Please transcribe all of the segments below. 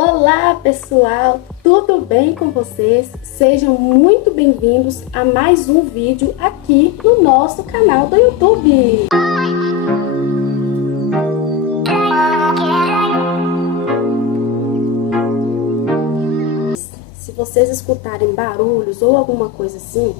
Olá pessoal, tudo bem com vocês? Sejam muito bem-vindos a mais um vídeo aqui no nosso canal do YouTube. Se vocês escutarem barulhos ou alguma coisa assim,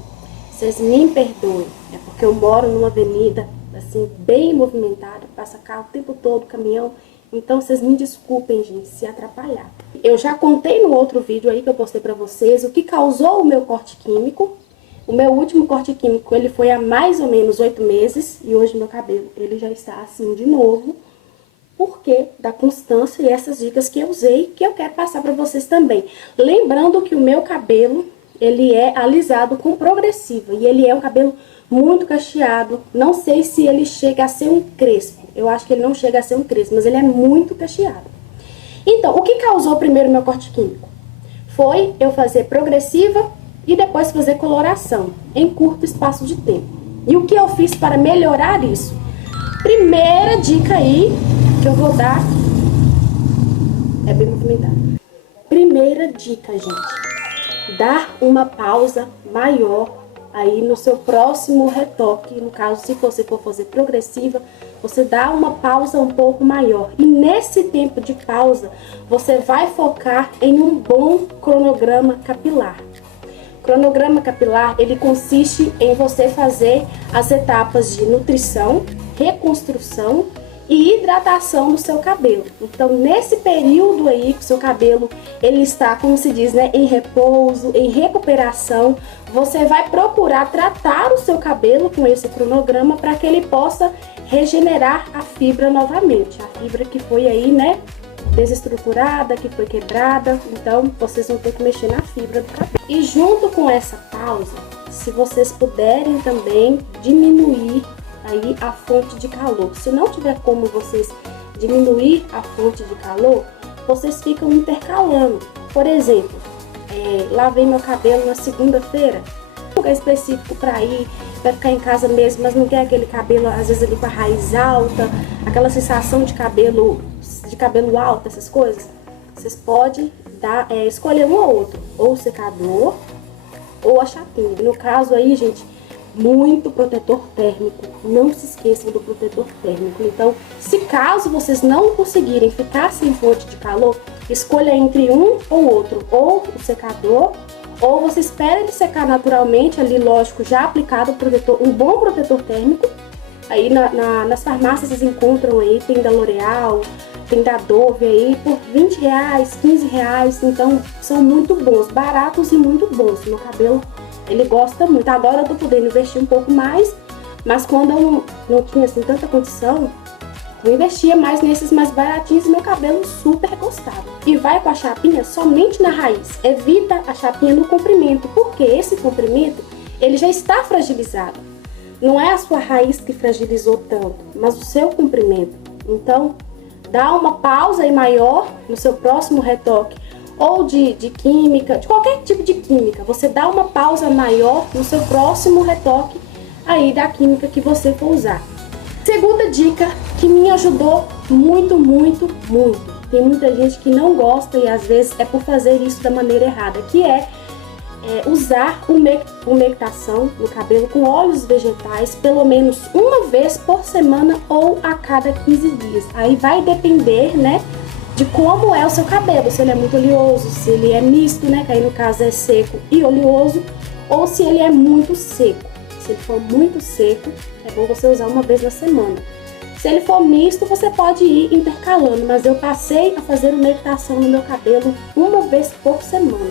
vocês me perdoem. É porque eu moro numa avenida assim bem movimentada, passa carro o tempo todo, caminhão. Então, vocês me desculpem, gente, se atrapalhar. Eu já contei no outro vídeo aí que eu postei pra vocês o que causou o meu corte químico. O meu último corte químico, ele foi há mais ou menos 8 meses. E hoje meu cabelo, ele já está assim de novo. Porque da constância e essas dicas que eu usei, que eu quero passar pra vocês também. Lembrando que o meu cabelo, ele é alisado com progressiva. E ele é um cabelo muito cacheado. Não sei se ele chega a ser um crespo. Eu acho que ele não chega a ser um crespo, mas ele é muito cacheado. Então, o que causou primeiro meu corte químico? Foi eu fazer progressiva e depois fazer coloração em curto espaço de tempo. E o que eu fiz para melhorar isso? Primeira dica aí que eu vou dar é bem movimentado. Primeira dica, gente, dar uma pausa maior aí no seu próximo retoque. No caso, se você for fazer progressiva, você dá uma pausa um pouco maior. E nesse tempo de pausa, você vai focar em um bom cronograma capilar. Cronograma capilar, ele consiste em você fazer as etapas de nutrição, reconstrução e hidratação do seu cabelo. Então, nesse período aí que o seu cabelo, ele está, como se diz, né, em repouso, em recuperação, você vai procurar tratar o seu cabelo com esse cronograma para que ele possa regenerar a fibra novamente. A fibra que foi aí, né, desestruturada, que foi quebrada. Então, vocês vão ter que mexer na fibra do cabelo. E junto com essa pausa, se vocês puderem também diminuir aí a fonte de calor. Se não tiver como vocês diminuir a fonte de calor, vocês ficam intercalando. Por exemplo, lavei meu cabelo na segunda-feira, um lugar específico para ir, vai ficar em casa mesmo, mas não quer aquele cabelo, às vezes ali com a raiz alta, aquela sensação de cabelo alto, essas coisas. Vocês podem escolher um ou outro, ou o secador, ou a chapinha. No caso aí, gente, muito protetor térmico, não se esqueçam do protetor térmico. Então, se caso vocês não conseguirem ficar sem fonte de calor, escolha entre um ou outro, ou o secador, ou você espera ele secar naturalmente, ali lógico, já aplicado um bom protetor térmico. Aí nas farmácias vocês encontram aí, tem da L'Oreal, tem da Dove aí, por R$20, R$15, então são muito bons, baratos e muito bons. Meu cabelo, ele gosta muito. Agora eu tô podendo investir um pouco mais, mas quando eu não tinha assim tanta condição, eu investia mais nesses mais baratinhos e meu cabelo super gostava. E vai com a chapinha somente na raiz. Evita a chapinha no comprimento, porque esse comprimento, ele já está fragilizado. Não é a sua raiz que fragilizou tanto, mas o seu comprimento. Então, dá uma pausa aí maior no seu próximo retoque, ou de química, de qualquer tipo de química. Você dá uma pausa maior no seu próximo retoque aí da química que você for usar. Segunda dica que me ajudou muito, muito, muito. Tem muita gente que não gosta e às vezes é por fazer isso da maneira errada, que é usar umectação no cabelo com óleos vegetais pelo menos uma vez por semana ou a cada 15 dias. Aí vai depender, né, de como é o seu cabelo, se ele é muito oleoso, se ele é misto, né, que aí no caso é seco e oleoso, ou se ele é muito seco. Se ele for muito seco, é bom você usar uma vez na semana. Se ele for misto, você pode ir intercalando, mas eu passei a fazer umectação no meu cabelo uma vez por semana.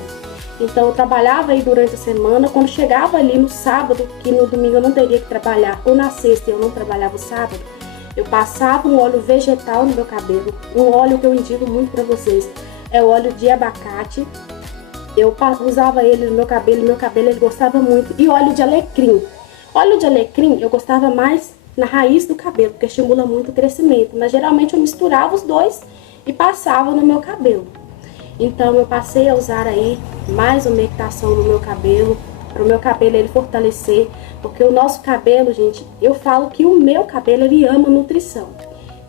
Então eu trabalhava aí durante a semana, quando chegava ali no sábado, que no domingo eu não teria que trabalhar, ou na sexta eu não trabalhava o sábado, eu passava um óleo vegetal no meu cabelo. Um óleo que eu indico muito pra vocês é o óleo de abacate. Eu usava ele no meu cabelo ele gostava muito. E óleo de alecrim. Óleo de alecrim eu gostava mais na raiz do cabelo, porque estimula muito o crescimento. Mas geralmente eu misturava os dois e passava no meu cabelo. Então eu passei a usar aí mais umectação no meu cabelo, para o meu cabelo ele fortalecer, porque o nosso cabelo, gente, eu falo que o meu cabelo ele ama nutrição.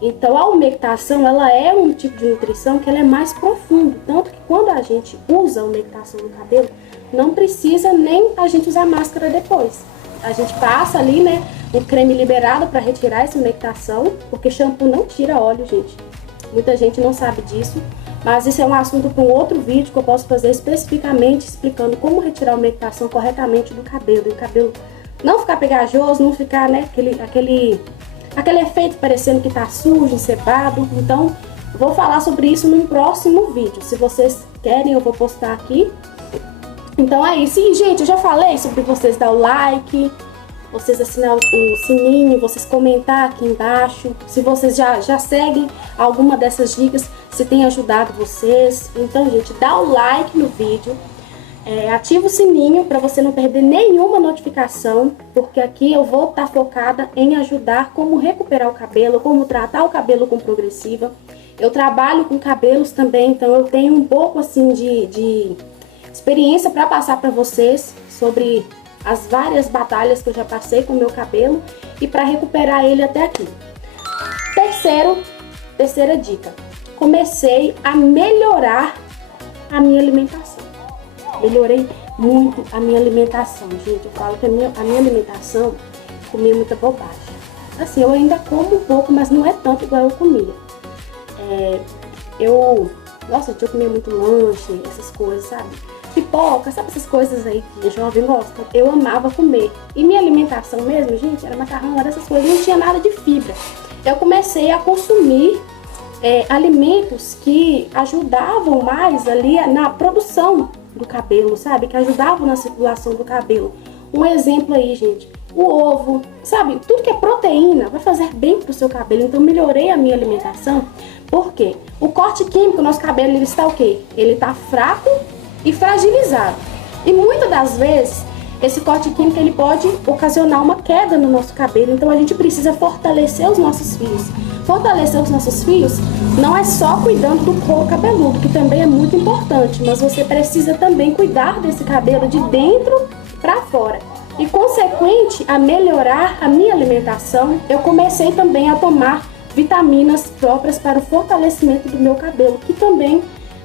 Então a umectação, ela é um tipo de nutrição que ela é mais profundo, tanto que quando a gente usa a umectação no cabelo, não precisa nem a gente usar máscara depois. A gente passa ali, né, um creme liberado para retirar essa umectação, porque shampoo não tira óleo, gente. Muita gente não sabe disso, mas isso é um assunto para um outro vídeo que eu posso fazer especificamente explicando como retirar a umectação corretamente do cabelo. E o cabelo não ficar pegajoso, não ficar, né, aquele efeito parecendo que tá sujo, encebado. Então, vou falar sobre isso num próximo vídeo. Se vocês querem, eu vou postar aqui. Então é isso. E, gente, eu já falei sobre vocês dar o like, vocês assinar o sininho, vocês comentar aqui embaixo. Se vocês já seguem alguma dessas dicas, se tem ajudado vocês. Então, gente, dá o like no vídeo. Ativa o sininho para você não perder nenhuma notificação, porque aqui eu vou estar focada em ajudar como recuperar o cabelo, como tratar o cabelo com progressiva. Eu trabalho com cabelos também, então eu tenho um pouco assim de experiência para passar para vocês sobre as várias batalhas que eu já passei com o meu cabelo e para recuperar ele até aqui. Terceira dica, comecei a melhorar a minha alimentação. Melhorei muito a minha alimentação, gente. Eu falo que a minha alimentação, comia muita bobagem. Assim, eu ainda como um pouco, mas não é tanto igual eu comia. Nossa, eu comia muito lanche, essas coisas, sabe? Pipoca, sabe essas coisas aí que jovem gosta? Eu amava comer. E minha alimentação mesmo, gente, era macarrão, era essas coisas, não tinha nada de fibra. Eu comecei a consumir alimentos que ajudavam mais ali na produção do cabelo, sabe? Que ajudavam na circulação do cabelo. Um exemplo aí, gente, o ovo, sabe? Tudo que é proteína vai fazer bem pro seu cabelo. Então, melhorei a minha alimentação. Por quê? O corte químico do nosso cabelo, ele está o quê? Ele está fraco e fragilizado. E muitas das vezes, esse corte químico, ele pode ocasionar uma queda no nosso cabelo. Então, a gente precisa fortalecer os nossos fios. Fortalecer os nossos fios não é só cuidando do couro cabeludo, que também é muito importante, mas você precisa também cuidar desse cabelo de dentro para fora. E consequente a melhorar a minha alimentação, eu comecei também a tomar vitaminas próprias para o fortalecimento do meu cabelo, que também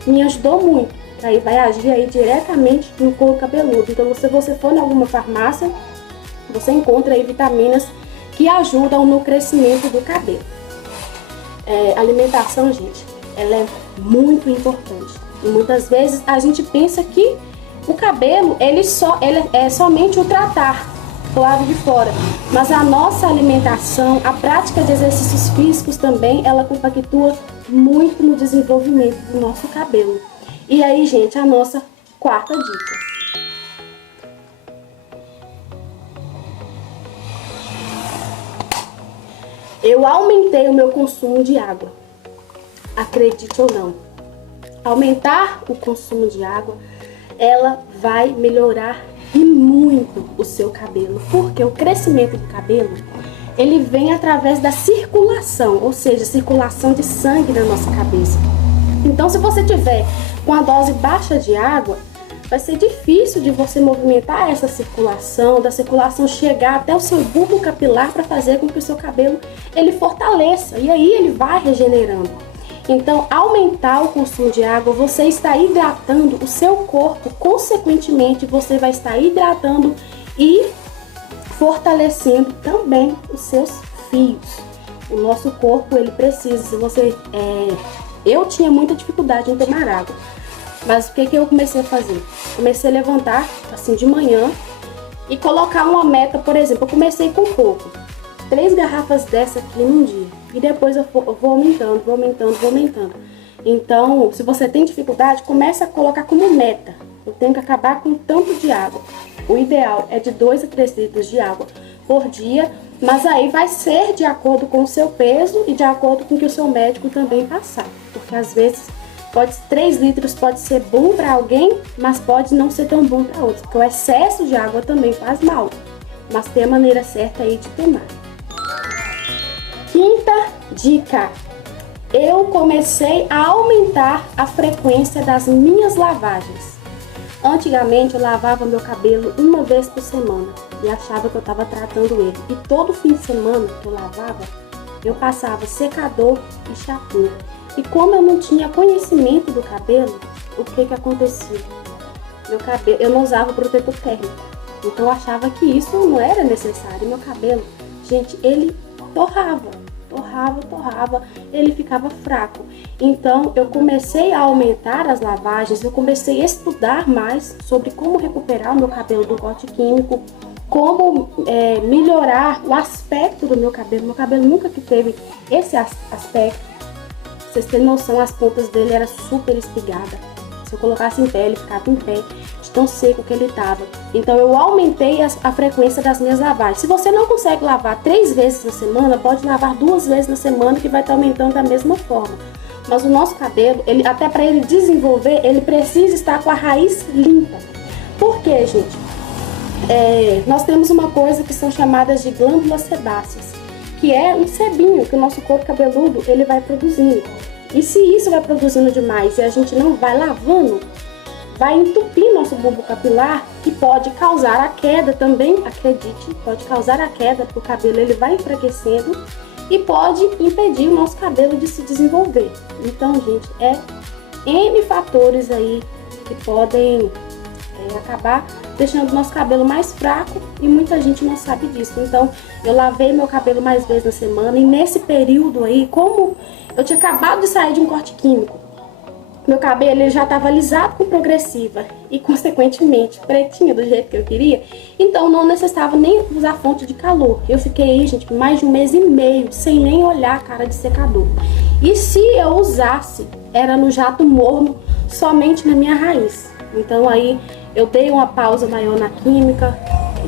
me ajudou muito. Aí vai agir aí diretamente no couro cabeludo. Então, se você for em alguma farmácia, você encontra aí vitaminas que ajudam no crescimento do cabelo. Alimentação, gente, ela é muito importante. E muitas vezes a gente pensa que o cabelo, ele é somente o tratar do lado de fora. Mas a nossa alimentação, a prática de exercícios físicos também, ela compactua muito no desenvolvimento do nosso cabelo. E aí, gente, a nossa quarta dica. Eu aumentei o meu consumo de água. Acredite ou não. Aumentar o consumo de água, ela vai melhorar e muito o seu cabelo. Porque o crescimento do cabelo, ele vem através da circulação, ou seja, circulação de sangue na nossa cabeça. Então, se você tiver com a dose baixa de água, vai ser difícil de você movimentar essa circulação, da circulação chegar até o seu bulbo capilar para fazer com que o seu cabelo ele fortaleça e aí ele vai regenerando. Então, aumentar o consumo de água, você está hidratando o seu corpo, consequentemente você vai estar hidratando e fortalecendo também os seus fios. O nosso corpo, ele precisa, se você... Eu tinha muita dificuldade em tomar água. Mas o que eu comecei a fazer? Comecei a levantar, assim, de manhã e colocar uma meta, por exemplo, eu comecei com pouco. 3 garrafas dessa aqui num dia. E depois eu vou aumentando. Então, se você tem dificuldade, começa a colocar como meta. Eu tenho que acabar com tanto de água. O ideal é de 2 a 3 litros de água por dia, mas aí vai ser de acordo com o seu peso e de acordo com o que o seu médico também passar. Porque às vezes 3 litros pode ser bom para alguém, mas pode não ser tão bom para outros, porque o excesso de água também faz mal. Mas tem a maneira certa aí de tomar. Quinta dica. Eu comecei a aumentar a frequência das minhas lavagens. Antigamente eu lavava meu cabelo uma vez por semana e achava que eu estava tratando ele. E todo fim de semana que eu lavava, eu passava secador e shampoo. E como eu não tinha conhecimento do cabelo, o que que acontecia? Meu cabelo, eu não usava protetor térmico, então eu achava que isso não era necessário. Meu cabelo, gente, ele torrava, ele ficava fraco. Então eu comecei a aumentar as lavagens, eu comecei a estudar mais sobre como recuperar o meu cabelo do corte químico, como melhorar o aspecto do meu cabelo. Meu cabelo nunca que teve esse aspecto. Pra vocês terem noção, as pontas dele eram super espigadas. Se eu colocasse em pé, ele ficava em pé, de tão seco que ele estava. Então eu aumentei a frequência das minhas lavagens. Se você não consegue lavar 3 vezes na semana, pode lavar 2 vezes na semana, que vai estar aumentando da mesma forma. Mas o nosso cabelo, até para ele desenvolver, ele precisa estar com a raiz limpa. Por quê, gente? Nós temos uma coisa que são chamadas de glândulas sebáceas, que é um sebinho que o nosso couro cabeludo ele vai produzindo. E se isso vai produzindo demais e a gente não vai lavando, vai entupir nosso bulbo capilar, que pode causar a queda também, acredite, pode causar a queda, porque o cabelo ele vai enfraquecendo e pode impedir o nosso cabelo de se desenvolver. Então, gente, N fatores aí que podem acabar deixando o nosso cabelo mais fraco e muita gente não sabe disso. Então, eu lavei meu cabelo mais vezes na semana e nesse período aí, como eu tinha acabado de sair de um corte químico, meu cabelo ele já estava alisado com progressiva e, consequentemente, pretinho do jeito que eu queria, então não necessitava nem usar fonte de calor. Eu fiquei aí, gente, mais de 1 mês e meio sem nem olhar a cara de secador. E se eu usasse, era no jato morno, somente na minha raiz. Então aí eu dei uma pausa maior na química,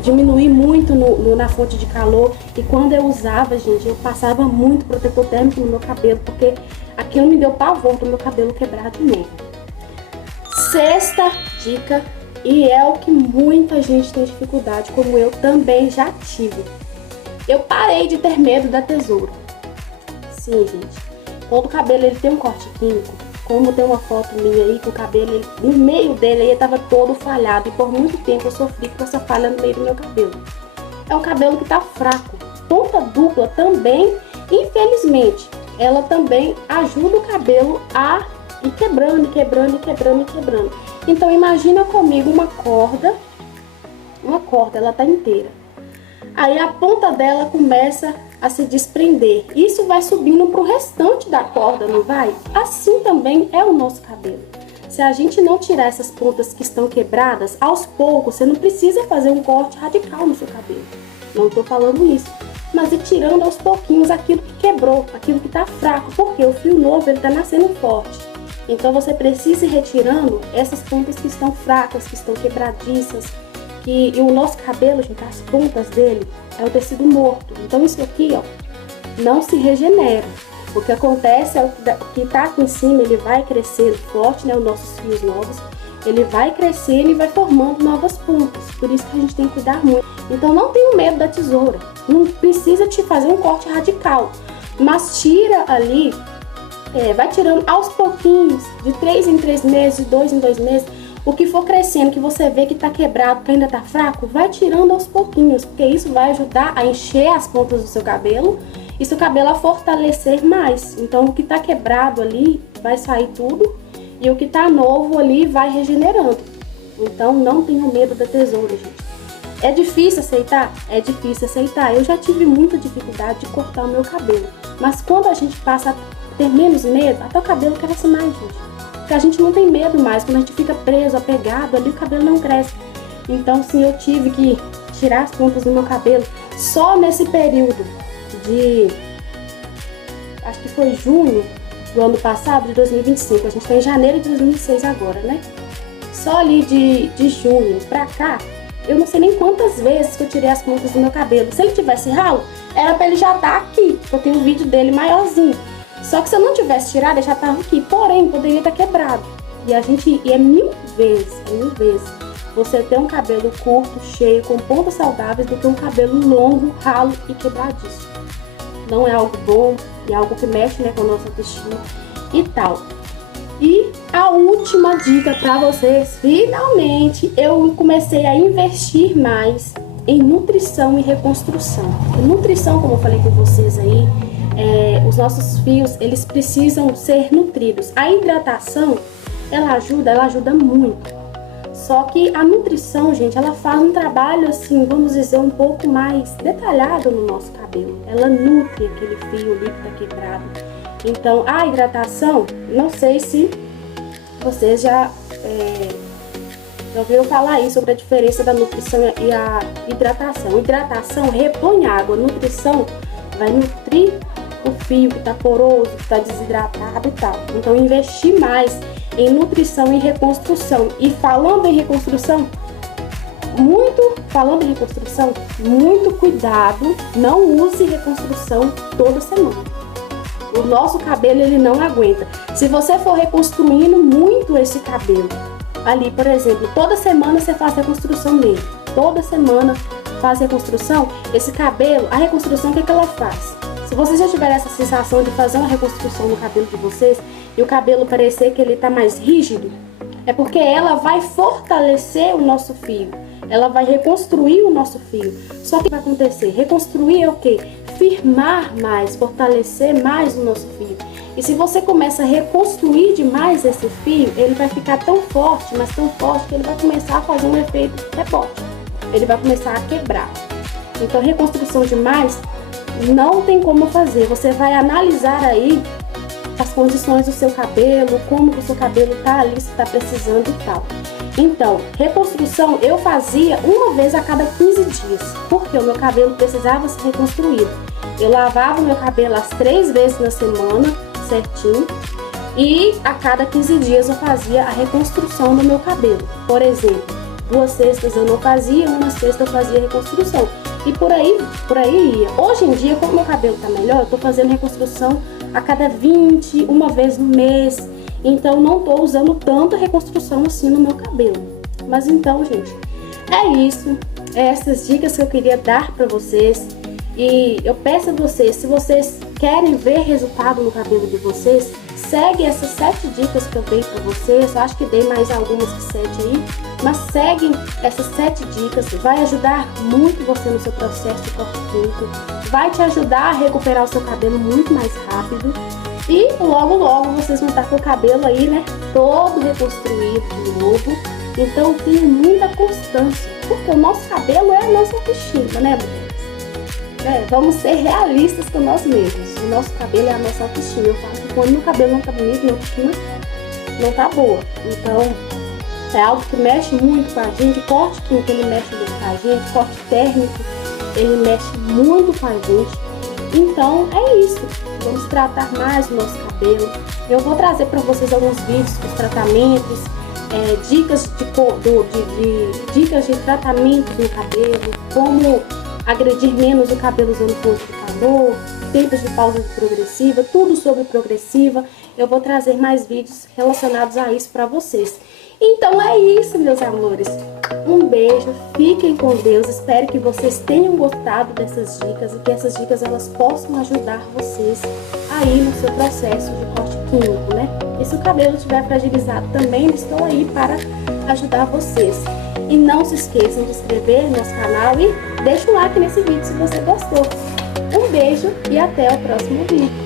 diminuí muito na fonte de calor, e quando eu usava, gente, eu passava muito protetor térmico no meu cabelo, porque aquilo me deu pavor do meu cabelo quebrar de novo. Sexta dica, e é o que muita gente tem dificuldade, como eu também já tive. Eu parei de ter medo da tesoura. Sim, gente, quando o cabelo ele tem um corte químico, como tem uma foto minha aí, que o cabelo, no meio dele aí estava todo falhado, e por muito tempo eu sofri com essa falha no meio do meu cabelo. É um cabelo que tá fraco. Ponta dupla também, infelizmente, ela também ajuda o cabelo a ir quebrando. Então imagina comigo uma corda, ela tá inteira. Aí a ponta dela começa a se desprender. Isso vai subindo pro restante da corda, não vai? Assim também é o nosso cabelo. Se a gente não tirar essas pontas que estão quebradas, aos poucos, você não precisa fazer um corte radical no seu cabelo. Não tô falando isso. Mas ir tirando aos pouquinhos aquilo que quebrou, aquilo que tá fraco. Porque o fio novo, ele tá nascendo forte. Então você precisa ir retirando essas pontas que estão fracas, que estão quebradiças. E o nosso cabelo, gente, as pontas dele é o tecido morto. Então isso aqui, ó, não se regenera. O que acontece é que tá aqui em cima, ele vai crescendo forte, né, os nossos fios novos. Ele vai crescendo e vai formando novas pontas. Por isso que a gente tem que cuidar muito. Então não tenha medo da tesoura. Não precisa te fazer um corte radical. Mas tira ali, vai tirando aos pouquinhos, de 3 em 3 meses, de 2 em 2 meses. O que for crescendo, que você vê que tá quebrado, que ainda tá fraco, vai tirando aos pouquinhos, porque isso vai ajudar a encher as pontas do seu cabelo e seu cabelo a fortalecer mais. Então o que tá quebrado ali vai sair tudo e o que tá novo ali vai regenerando. Então não tenham medo da tesoura, gente. É difícil aceitar? É difícil aceitar. Eu já tive muita dificuldade de cortar o meu cabelo, mas quando a gente passa a ter menos medo, até o cabelo cresce mais, gente. Porque a gente não tem medo mais, quando a gente fica preso, apegado, ali o cabelo não cresce. Então, sim, eu tive que tirar as pontas do meu cabelo só nesse período de, acho que foi junho do ano passado, de 2025. A gente tá em janeiro de 2006 agora, né? Só ali de junho pra cá, eu não sei nem quantas vezes que eu tirei as pontas do meu cabelo. Se ele tivesse ralo, era pra ele já estar aqui, eu tenho um vídeo dele maiorzinho. Só que se eu não tivesse tirado, ele já estava aqui. Porém, poderia estar quebrado. E é mil vezes você ter um cabelo curto, cheio, com pontas saudáveis, do que um cabelo longo, ralo e quebradiço. Não é algo bom, é algo que mexe, né, com a nossa autoestima e tal. E a última dica para vocês, finalmente, eu comecei a investir mais em nutrição e reconstrução. Nutrição, como eu falei com vocês aí, os nossos fios, eles precisam ser nutridos. A hidratação, ela ajuda muito. Só que a nutrição, gente, ela faz um trabalho assim, vamos dizer, um pouco mais detalhado no nosso cabelo. Ela nutre aquele fio ali que tá quebrado. Então, a hidratação, não sei se vocês já ouviram falar aí sobre a diferença da nutrição e a hidratação. Hidratação repõe água, nutrição vai nutrir o fio que tá poroso, que tá desidratado e tal. Então, investir mais em nutrição e reconstrução. E falando em reconstrução, muito cuidado, não use reconstrução toda semana. O nosso cabelo, ele não aguenta. Se você for reconstruindo muito esse cabelo, ali, por exemplo, toda semana você faz reconstrução nele, toda semana faz reconstrução, esse cabelo, a reconstrução, o que ela faz? Se vocês já tiverem essa sensação de fazer uma reconstrução no cabelo de vocês e o cabelo parecer que ele tá mais rígido, é porque ela vai fortalecer o nosso fio, ela vai reconstruir o nosso fio. Só que o que vai acontecer? Reconstruir é o quê? Firmar mais, fortalecer mais o nosso fio. E se você começa a reconstruir demais esse fio, ele vai ficar tão forte, mas tão forte, que ele vai começar a fazer um efeito rebote. Ele vai começar a quebrar. Então, reconstrução demais não tem como fazer. Você vai analisar aí as condições do seu cabelo, como que o seu cabelo tá ali, se tá precisando e tal. Então, reconstrução eu fazia uma vez a cada 15 dias, porque o meu cabelo precisava ser reconstruído. Eu lavava o meu cabelo as 3 vezes na semana, certinho, e a cada 15 dias eu fazia a reconstrução do meu cabelo. Por exemplo, 2 sextas eu não fazia, 1 sexta eu fazia a reconstrução. E por aí ia. Hoje em dia, como meu cabelo tá melhor, eu tô fazendo reconstrução a cada 20, uma vez no mês. Então, não tô usando tanta reconstrução assim no meu cabelo. Mas então, gente, é isso. É essas dicas que eu queria dar pra vocês. E eu peço a vocês, se vocês querem ver resultado no cabelo de vocês, segue essas 7 dicas que eu dei pra vocês. Eu acho que dei mais algumas que 7 aí. Mas segue essas 7 dicas, vai ajudar muito você no seu processo de corte químico, vai te ajudar a recuperar o seu cabelo muito mais rápido e logo vocês vão estar com o cabelo aí, né, todo reconstruído de novo. Então tenha muita constância, porque o nosso cabelo é a nossa autoestima, né, mulheres? Vamos ser realistas com nós mesmos, o nosso cabelo é a nossa autoestima. Eu falo que quando meu cabelo não tá bonito, minha autoestima não tá boa. Então, é algo que mexe muito com a gente. Corte químico, ele mexe muito com a gente. Corte térmico, ele mexe muito com a gente. Então, é isso. Vamos tratar mais o nosso cabelo. Eu vou trazer para vocês alguns vídeos dos tratamentos, dicas dicas de tratamento no cabelo, como agredir menos o cabelo usando purificador, tempos de pausa progressiva, tudo sobre progressiva. Eu vou trazer mais vídeos relacionados a isso para vocês. Então é isso, meus amores. Um beijo, fiquem com Deus. Espero que vocês tenham gostado dessas dicas e que essas dicas elas possam ajudar vocês aí no seu processo de corte químico, né? E se o cabelo estiver fragilizado também, estou aí para ajudar vocês. E não se esqueçam de inscrever no nosso canal e deixa um like nesse vídeo se você gostou. Um beijo e até o próximo vídeo.